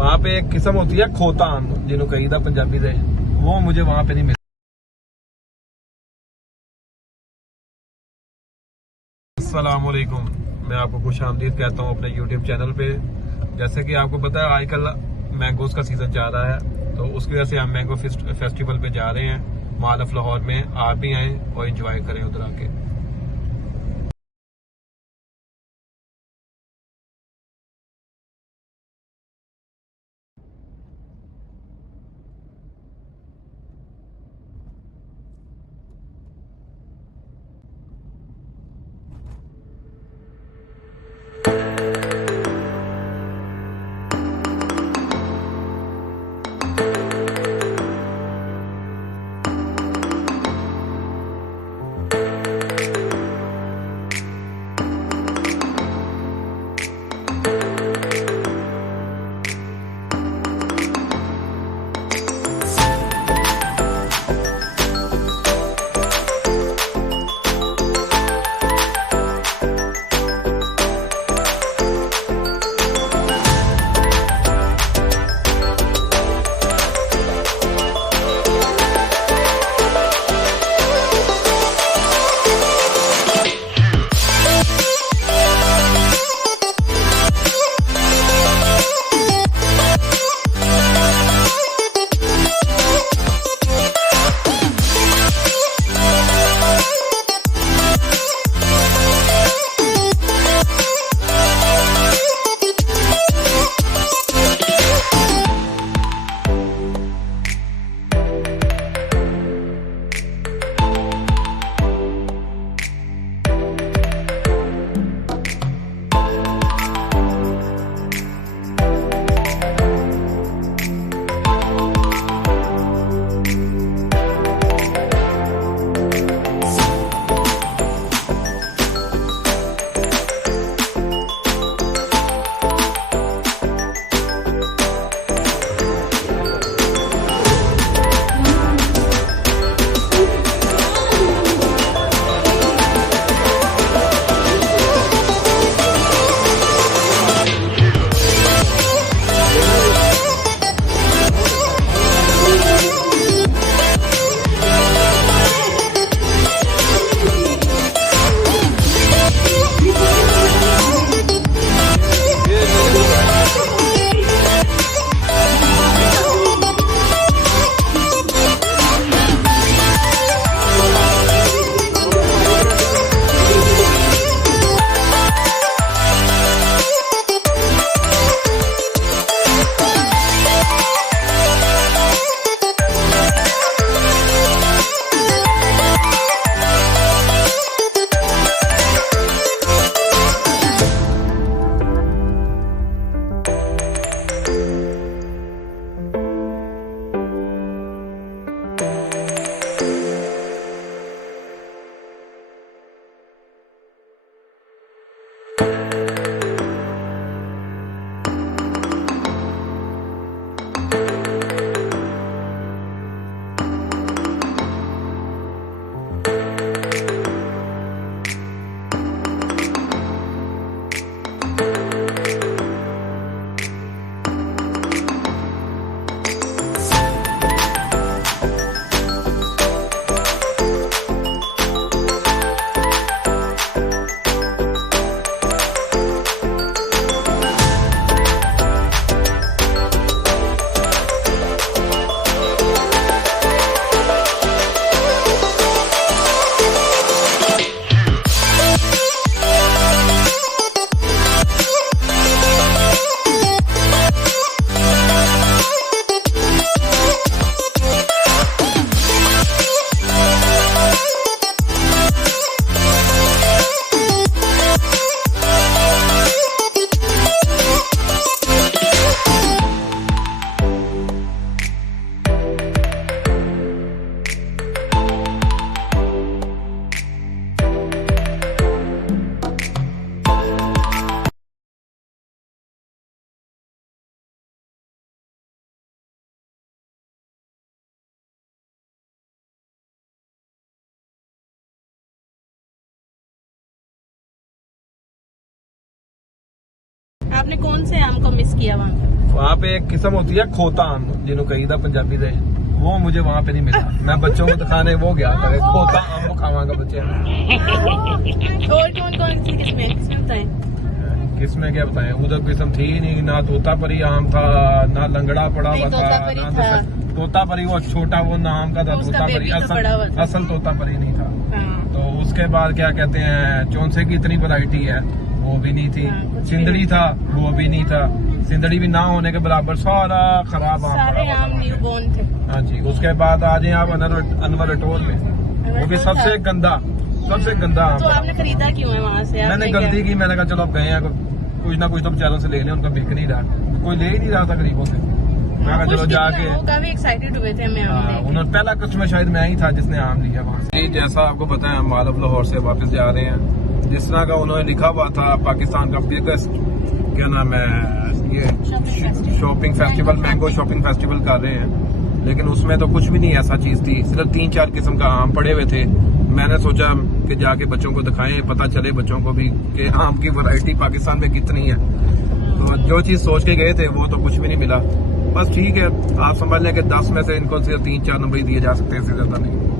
वहाँ पे एक किस्म होती है खोता आम, जिन्हों कही था पंजाबी से, वो मुझे वहाँ पे नहीं मिला। अस्सलाम वालेकुम, मैं आपको खुश आमदीद कहता हूँ अपने यूट्यूब चैनल पे। जैसे कि आपको पता है आजकल मैंगोज का सीजन जा रहा है, तो उसकी वजह से हम मैंगो फेस्टिवल पे जा रहे हैं मॉल ऑफ लाहौर में। आप भी आए और एंजॉय करें उधर आके। आपने कौन से आम को मिस किया वहाँ पे एक किस्म होती है खोता आम जिन्हों कही था पंजाबी दे, वो मुझे वहाँ पे नहीं मिला। मैं बच्चों को दिखाने वो गया था, खोता आम को खावांगा बच्चे। और कौन कौन सी किस्में बताएं? किस्में क्या बताएं, उधर किस्म थी नहीं, ना तोता परी आम था, ना लंगड़ा पड़ा हुआ था, ना तोता परी वो छोटा वो नाम का था तोता परी, असल तोता परी नहीं था। तो उसके बाद क्या कहते हैं, चौंसे की इतनी वैरायटी है वो भी नहीं थी। सिंदड़ी था वो भी नहीं था, सिंदड़ी भी ना होने के बराबर, सारा खराब आम न्यूबॉर्न थे। हाँ जी। उसके बाद आ जाए आप अनवर टोल में, वो भी सबसे गंदा आम। तो आपने खरीदा क्यों है वहाँ से? मैंने गलती की, मैंने कहा चलो अब गए हैं कुछ ना कुछ तो बेचारों से ले लें, उनका बिक नहीं रहा, कोई ले ही नहीं रहा था गरीबों से। मैं कहा चलो जाके, काफी एक्साइटेड हुए थे हमें आम लेके। उन्होंने पहला कस्टमर शायद मैं ही था जिसने आम लिया वहाँ से। जैसा आपको पता है, मॉल ऑफ लाहौर से वापस जा रहे हैं। जिस तरह का उन्होंने लिखा हुआ था, पाकिस्तान का बिगेस्ट क्या नाम है ये shopping festival, mango shopping festival कर रहे हैं, लेकिन उसमें तो कुछ भी नहीं ऐसा चीज थी। सिर्फ 3-4 किस्म का आम पड़े हुए थे। मैंने सोचा कि जाके बच्चों को दिखाएं, पता चले बच्चों को भी कि आम की वैरायटी पाकिस्तान में कितनी है। तो जो चीज सोच के गए थे वो तो कुछ भी नहीं मिला। बस ठीक है, आप समझ लें कि 10 में से इनको सिर्फ 3-4 नंबर ही दिए जा सकते हैं, इससे ज्यादा नहीं।